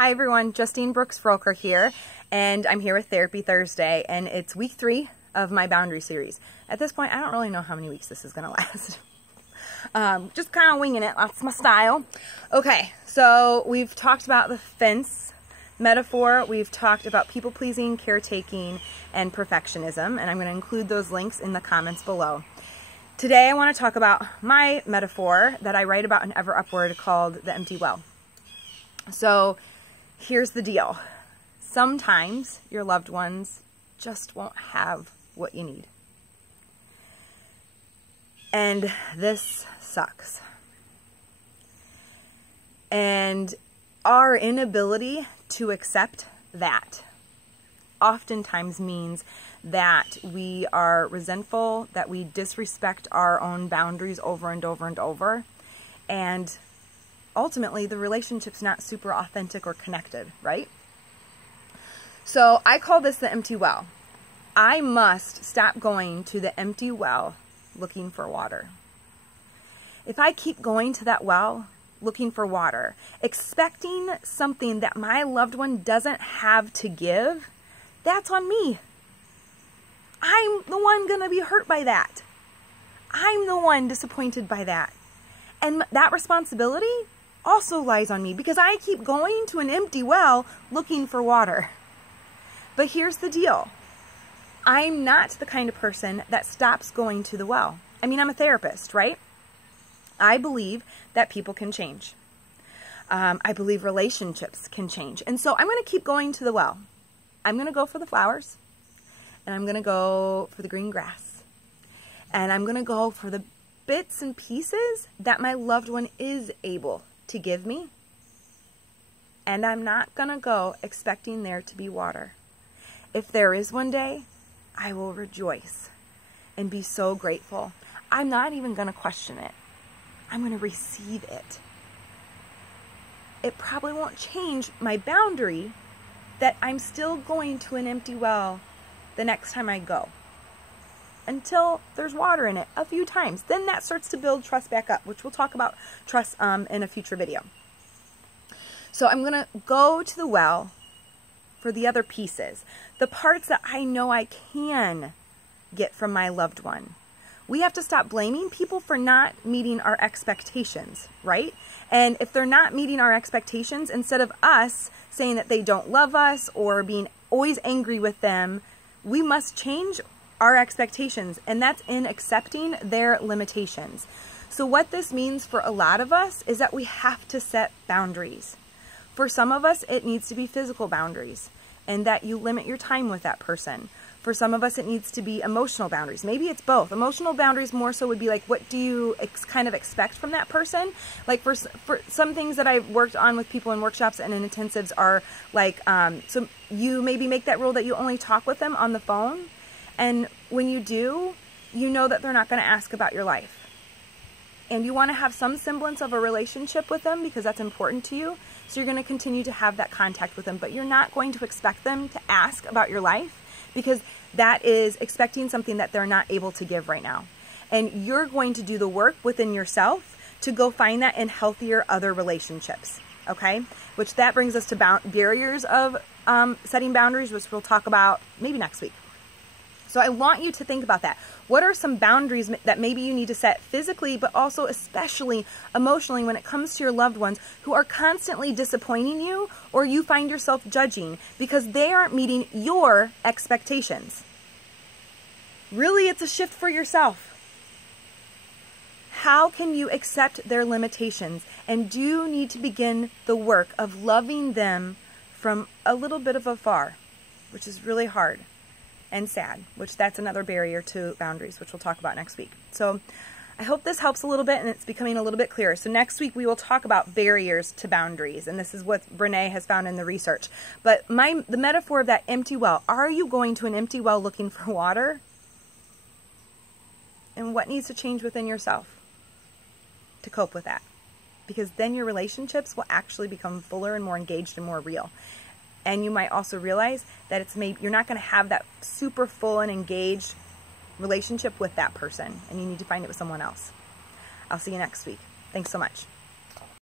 Hi everyone, Justine Brooks-Froker here, and I'm here with Therapy Thursday, and it's week 3 of my boundary series. At this point, I don't really know how many weeks this is going to last. Just kind of winging it, that's my style. Okay, so we've talked about the fence metaphor, we've talked about people-pleasing, caretaking, and perfectionism, and I'm going to include those links in the comments below. Today I want to talk about my metaphor that I write about in Ever Upward called the empty well. So here's the deal. Sometimes your loved ones just won't have what you need. And this sucks. And our inability to accept that oftentimes means that we are resentful, that we disrespect our own boundaries over and over and over, and ultimately the relationship's not super authentic or connected, right? So I call this the empty well. I must stop going to the empty well looking for water. If I keep going to that well looking for water, expecting something that my loved one doesn't have to give, that's on me. I'm the one going to be hurt by that. I'm the one disappointed by that. And that responsibility also lies on me because I keep going to an empty well looking for water. But here's the deal. I'm not the kind of person that stops going to the well. I mean, I'm a therapist, right? I believe that people can change. I believe relationships can change. And so I'm going to keep going to the well. I'm going to go for the flowers. And I'm going to go for the green grass. And I'm going to go for the bits and pieces that my loved one is able to give me. And I'm not going to go expecting there to be water. If there is one day, I will rejoice and be so grateful. I'm not even going to question it. I'm going to receive it. It probably won't change my boundary that I'm still going to an empty well the next time I go until there's water in it a few times. Then that starts to build trust back up, which we'll talk about trust in a future video. So I'm going to go to the well for the other pieces, the parts that I know I can get from my loved one. We have to stop blaming people for not meeting our expectations, right? And if they're not meeting our expectations, instead of us saying that they don't love us or being always angry with them, we must change our expectations, and that's in accepting their limitations. So what this means for a lot of us is that we have to set boundaries. For some of us, it needs to be physical boundaries, and that you limit your time with that person. For some of us, it needs to be emotional boundaries. Maybe it's both. Emotional boundaries more so would be like, what do you kind of expect from that person? Like for some things that I've worked on with people in workshops and in intensives are like, so you maybe make that rule that you only talk with them on the phone. And when you do, you know that they're not going to ask about your life. And you want to have some semblance of a relationship with them because that's important to you. So you're going to continue to have that contact with them, but you're not going to expect them to ask about your life because that is expecting something that they're not able to give right now. And you're going to do the work within yourself to go find that in healthier other relationships, okay? Which that brings us to barriers of setting boundaries, which we'll talk about maybe next week. So I want you to think about that. What are some boundaries that maybe you need to set physically, but also especially emotionally when it comes to your loved ones who are constantly disappointing you or you find yourself judging because they aren't meeting your expectations? Really, it's a shift for yourself. How can you accept their limitations? And do you need to begin the work of loving them from a little bit of afar, which is really hard and sad, which that's another barrier to boundaries, which we'll talk about next week. So I hope this helps a little bit and it's becoming a little bit clearer. So next week we will talk about barriers to boundaries, and this is what Brene has found in the research. But the metaphor of that empty well, are you going to an empty well looking for water? And what needs to change within yourself to cope with that? Because then your relationships will actually become fuller and more engaged and more real. And you might also realize that you're not going to have that super full and engaged relationship with that person, and you need to find it with someone else. I'll see you next week. Thanks so much.